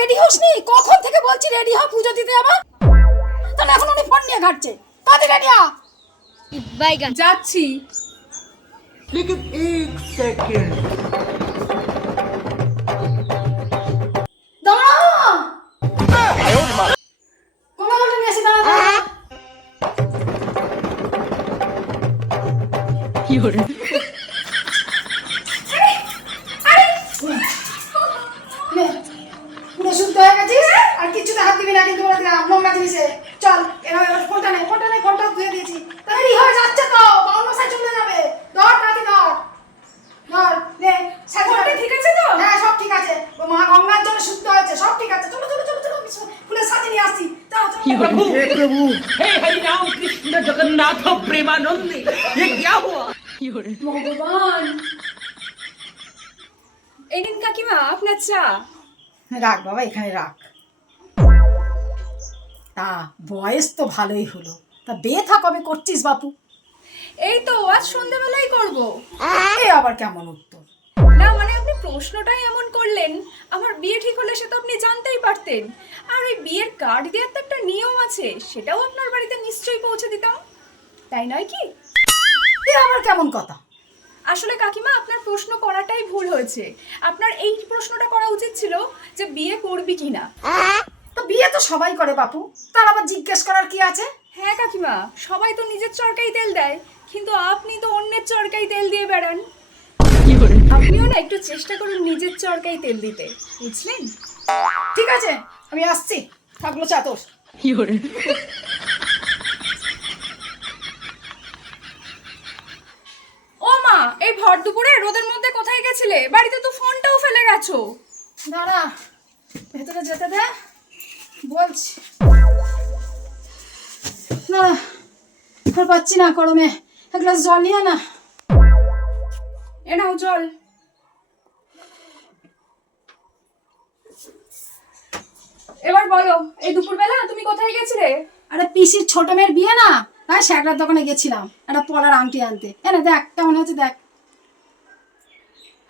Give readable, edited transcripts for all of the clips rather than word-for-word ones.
Ready হসনি? কখন থেকে বলছি রেডি হ, পুজো দিতে যাবা। তাহলে এখন উনি ফোন নিয়ে ঘাটছে। তাড়াতাড়ি রেডি হ। বাইগান যাচ্ছি। लेकिन एक सेकंड দাঁড়া, কমা জলটা নিয়ে আসি, দাঁড়া দাঁড়া। নে, পুরো শুদ্ধ হয়ে গেছিস, আর কিচ্ছুতে হাত দিবি না কিন্তু বলে দিলাম, নোংরা জিনিসে। চল, এবার ফোনটা নে, ফোনটা ধুয়ে দিয়েছি। তাড়াতাড়ি হয়ে যাচ্ছে তো, বাউল মশাই চলে যাবে। ধর, তাড়াতাড়ি ধর। ধর, নে, ফোনটা ঠিক আছে তো? হ্যাঁ, সব ঠিক আছে। ও মা গঙ্গার জন্য শুদ্ধ হয়েছে, সব ঠিক আছে। চলো চলো চলো চলো, ফুলের সাথে নিয়ে আসছি। চলো চলো। प्रभु हे हरि राम कृष्ण जगन्नाथ प्रेमानंद ये क्या हुआ? ভগবান, এই নিন কাকিমা আপনার চা। রাখ বাবা, এখানে রাখ। তা বয়স তো ভালোই হলো, তা বেথা কবে করছিস বাপু? এই তো আজ সন্ধ্যাবেলাই করব। এ আবার কেমন উত্তর? না মানে আপনি প্রশ্নটাই এমন করলেন, আমার বিয়ে ঠিক হলে সে তো আপনি জানতেই পারতেন। আর ওই বিয়ের কার্ড দেওয়ার তো একটা নিয়ম আছে, সেটাও আপনার বাড়িতে নিশ্চয়ই পৌঁছে দিতাম, তাই নয় কি? এ আবার কেমন কথা? আসলে কাকিমা আপনার প্রশ্ন করাটাই ভুল হয়েছে। আপনার এই প্রশ্নটা করা উচিত ছিল যে বিয়ে করবি কিনা। তো বিয়ে তো সবাই করে বাপু, তার আবার জিজ্ঞেস করার কি আছে? হ্যাঁ কাকিমা, সবাই তো নিজের চরকাই তেল দেয়, কিন্তু আপনি তো অন্যের চরকাই তেল দিয়ে বেড়ান। আপনিও না একটু চেষ্টা করুন নিজের চরকাই তেল দিতে, বুঝলেন? ঠিক আছে, আমি আসছি। থাকলো চা তোর। ও মা, এই ভর দুপুরে রোদের মধ্যে কোথায় গেছিলে? বাড়িতে তো ফোনটাও ফেলে গেছো। দাঁড়া, ভেতরে যেতে দে, বলছি। না, আর পাচ্ছি না গরমে, এক গ্লাস জল নিয়ে না। এ নাও জল। এবার বলো, এই দুপুরবেলা তুমি কোথায় গেছিলে? আরে পিসির ছোট মেয়ের বিয়ে না, তাই শ্যাকরার দোকানে গেছিলাম একটা পলার আংটি আনতে। এনে দেখ কেমন হচ্ছে, দেখ।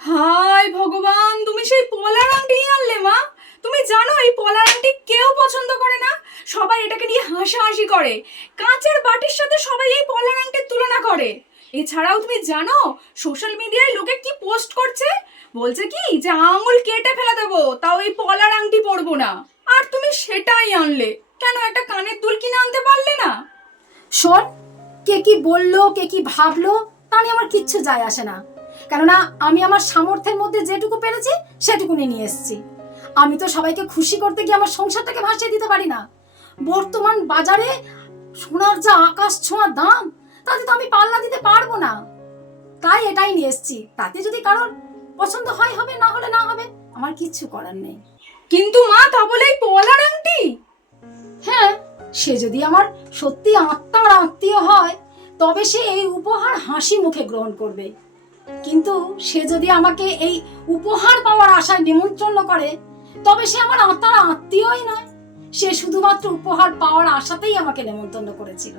হায় ভগবান, তুমি সেই পলার আংটি নিয়ে আনলে মা? তুমি জানো এই পলার আংটি কেউ পছন্দ করে না, সবাই এটাকে নিয়ে হাসাহাসি করে। কাঁচের বাটির সাথে সবাই এই পলার আংটির তুলনা করে। এছাড়াও তুমি জানো সোশ্যাল মিডিয়ায় লোকে কি পোস্ট করছে? বলছে কি যে আঙুল কেটে ফেলে দেবো, তাও এই পলার আংটি পরবো না। আর তুমি সেটাই আনলে কেন? একটা কানের দুল কিনে আনতে পারলে না? শোন, কে কি বললো, কে কি ভাবলো, তা নিয়ে আমার কিচ্ছু যায় আসে না। কেননা আমি আমার সামর্থ্যের মধ্যে যেটুকু পেরেছি সেটুকুনি নিয়ে এসেছি। আমি তো সবাইকে খুশি করতে গিয়ে আমার সংসারটাকে ভাসিয়ে দিতে পারি না। বর্তমান বাজারে সোনার যা আকাশ ছোঁয়া দাম, তাতে তো আমি পাল্লা দিতে পারবো না। তাই এটাই নিয়ে এসেছি। তাতে যদি কারোর পছন্দ হয় হবে, না হলে না হবে, আমার কিচ্ছু করার নেই। কিন্তু মা, তা বলে এই পলার আংটি? হ্যাঁ, সে যদি আমার সত্যি আত্মার আত্মীয় হয় তবে সে এই উপহার হাসি মুখে গ্রহণ করবে। কিন্তু সে যদি আমাকে এই উপহার পাওয়ার আশায় নিমন্ত্রণ করে তবে সে আমার আত্মার আত্মীয়ই নয়, সে শুধুমাত্র উপহার পাওয়ার আশাতেই আমাকে নিমন্ত্রণ করেছিল।